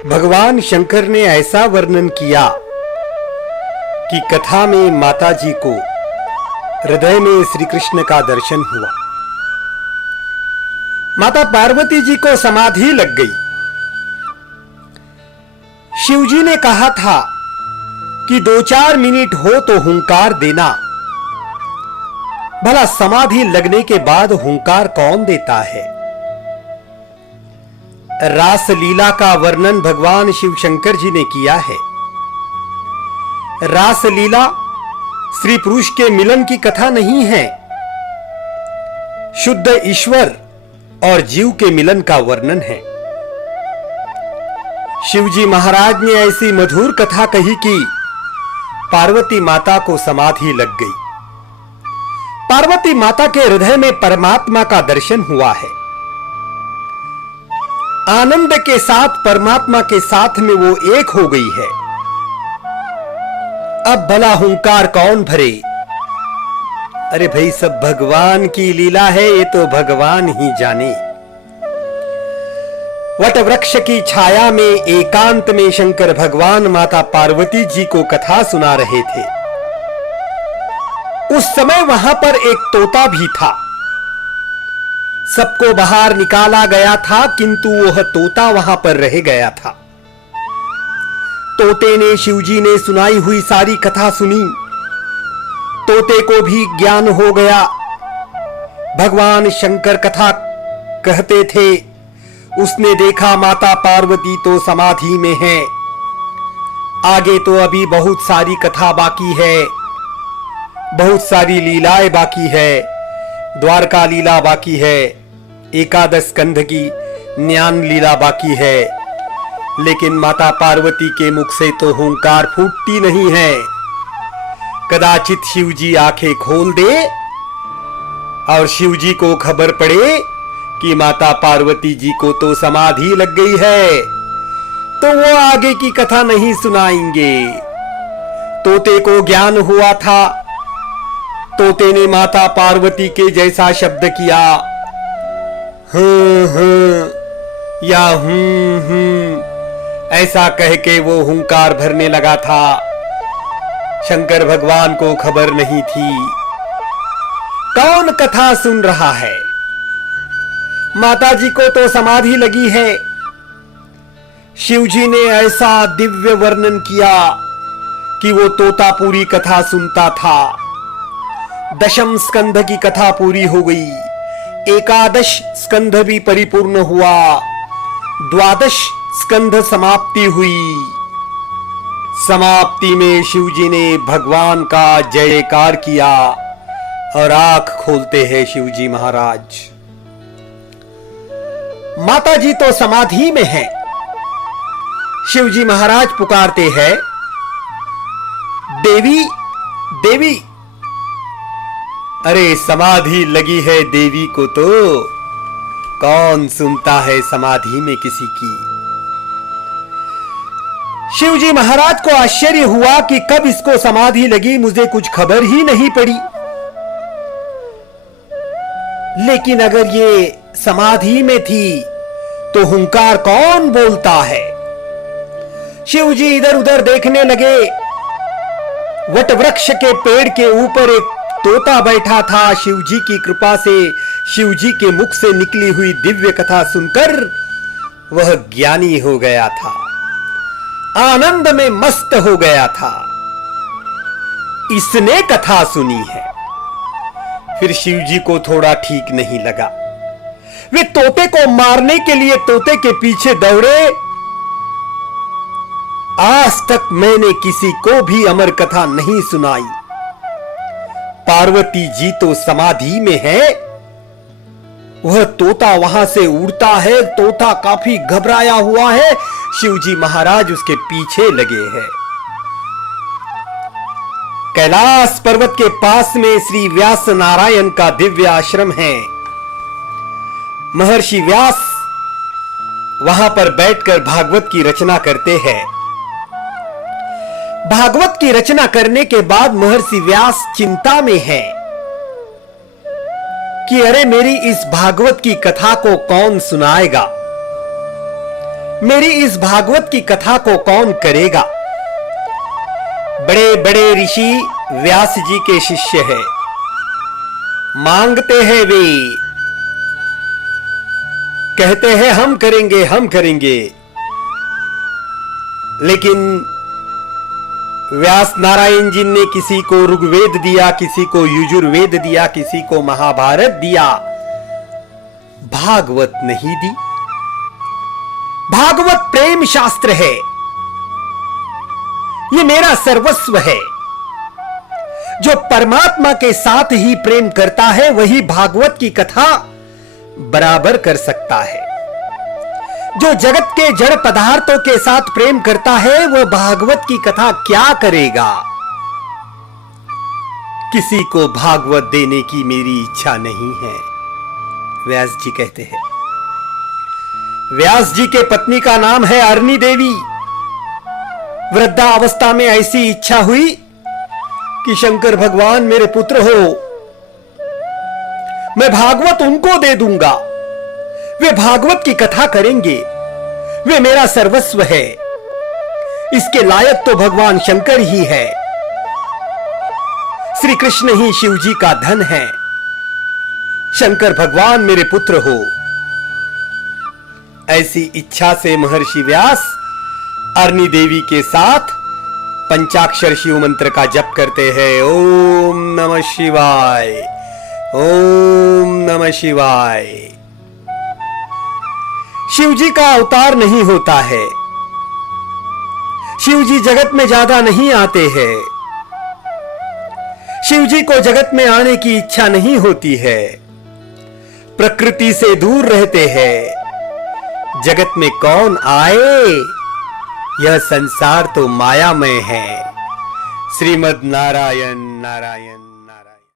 भगवान शंकर ने ऐसा वर्णन किया कि कथा में माता जी को हृदय में श्री कृष्ण का दर्शन हुआ। माता पार्वती जी को समाधि लग गई। शिव जी ने कहा था कि 2-4 मिनट हो तो हुंकार देना। भला समाधि लगने के बाद हुंकार कौन देता है? रास लीला का वर्णन भगवान शिव शंकर जी ने किया है। रास लीला स्त्री पुरुष के मिलन की कथा नहीं है, शुद्ध ईश्वर और जीव के मिलन का वर्णन है। शिवजी महाराज ने ऐसी मधुर कथा कही कि पार्वती माता को समाधि लग गई। पार्वती माता के हृदय में परमात्मा का दर्शन हुआ है। आनंद के साथ परमात्मा के साथ में वो एक हो गई है। अब भला हुंकार कौन भरे? अरे भाई, सब भगवान की लीला है, ये तो भगवान ही जाने। वट वृक्ष की छाया में एकांत में शंकर भगवान माता पार्वती जी को कथा सुना रहे थे। उस समय वहां पर एक तोता भी था। सबको बाहर निकाला गया था, किंतु वह तोता वहां पर रह गया था। तोते ने शिवजी ने सुनाई हुई सारी कथा सुनी। तोते को भी ज्ञान हो गया। भगवान शंकर कथा कहते थे। उसने देखा माता पार्वती तो समाधि में है, आगे तो अभी बहुत सारी कथा बाकी है, बहुत सारी लीलाएं बाकी है। द्वारका लीला बाकी है, एकादश स्कंध की ज्ञान लीला बाकी है, लेकिन माता पार्वती के मुख से तो हुंकार फूटती नहीं है। कदाचित शिवजी आंखें खोल दे और शिवजी को खबर पड़े कि माता पार्वती जी को तो समाधि लग गई है, तो वो आगे की कथा नहीं सुनाएंगे। तोते को ज्ञान हुआ था। तोते ने माता पार्वती के जैसा शब्द किया, या ऐसा कह के वो हुंकार भरने लगा था। शंकर भगवान को खबर नहीं थी कौन कथा सुन रहा है। माता जी को तो समाधि लगी है। शिवजी ने ऐसा दिव्य वर्णन किया कि वो तोता पूरी कथा सुनता था। दशम स्कंध की कथा पूरी हो गई, एकादश स्कंध भी परिपूर्ण हुआ, द्वादश स्कंध समाप्ति हुई। समाप्ति में शिवजी ने भगवान का जयकार किया और आंख खोलते हैं शिवजी महाराज। माता जी तो समाधि में है। शिवजी महाराज पुकारते हैं, देवी देवी। अरे समाधि लगी है देवी को, तो कौन सुनता है समाधि में किसी की? शिवजी महाराज को आश्चर्य हुआ कि कब इसको समाधि लगी, मुझे कुछ खबर ही नहीं पड़ी। लेकिन अगर ये समाधि में थी तो हुंकार कौन बोलता है? शिवजी इधर उधर देखने लगे। वट वृक्ष के पेड़ के ऊपर एक तोता बैठा था। शिवजी की कृपा से शिवजी के मुख से निकली हुई दिव्य कथा सुनकर वह ज्ञानी हो गया था, आनंद में मस्त हो गया था। इसने कथा सुनी है। फिर शिवजी को थोड़ा ठीक नहीं लगा। वे तोते को मारने के लिए तोते के पीछे दौड़े। आज तक मैंने किसी को भी अमर कथा नहीं सुनाई। पार्वती जी तो समाधि में है, वह तोता वहां से उड़ता है। तोता काफी घबराया हुआ है। शिवजी महाराज उसके पीछे लगे हैं। कैलाश पर्वत के पास में श्री व्यास नारायण का दिव्य आश्रम है। महर्षि व्यास वहां पर बैठकर भागवत की रचना करते हैं। भागवत की रचना करने के बाद महर्षि व्यास चिंता में है कि अरे मेरी इस भागवत की कथा को कौन सुनाएगा। मेरी इस भागवत की कथा को कौन करेगा? बड़े बड़े ऋषि व्यास जी के शिष्य है, मांगते हैं वे, कहते हैं हम करेंगे हम करेंगे, लेकिन व्यास नारायण जी ने किसी को ऋग्वेद दिया, किसी को यजुर्वेद दिया, किसी को महाभारत दिया, भागवत नहीं दी। भागवत प्रेम शास्त्र है, ये मेरा सर्वस्व है। जो परमात्मा के साथ ही प्रेम करता है वही भागवत की कथा बराबर कर सकता है। जो जगत के जड़ पदार्थों के साथ प्रेम करता है वह भागवत की कथा क्या करेगा? किसी को भागवत देने की मेरी इच्छा नहीं है, व्यास जी कहते हैं। व्यास जी के पत्नी का नाम है अरनी देवी। वृद्धावस्था में ऐसी इच्छा हुई कि शंकर भगवान मेरे पुत्र हो, मैं भागवत उनको दे दूंगा, वे भागवत की कथा करेंगे, वे मेरा सर्वस्व है। इसके लायक तो भगवान शंकर ही है, श्री कृष्ण ही शिव जी का धन है। शंकर भगवान मेरे पुत्र हो, ऐसी इच्छा से महर्षि व्यास अरनी देवी के साथ पंचाक्षर शिव मंत्र का जप करते हैं। ओम नमः शिवाय, ओम नमः शिवाय। शिव जी का अवतार नहीं होता है, शिव जी जगत में ज्यादा नहीं आते हैं, शिव जी को जगत में आने की इच्छा नहीं होती है, प्रकृति से दूर रहते हैं। जगत में कौन आए? यह संसार तो मायामय है। श्रीमद् नारायण नारायण।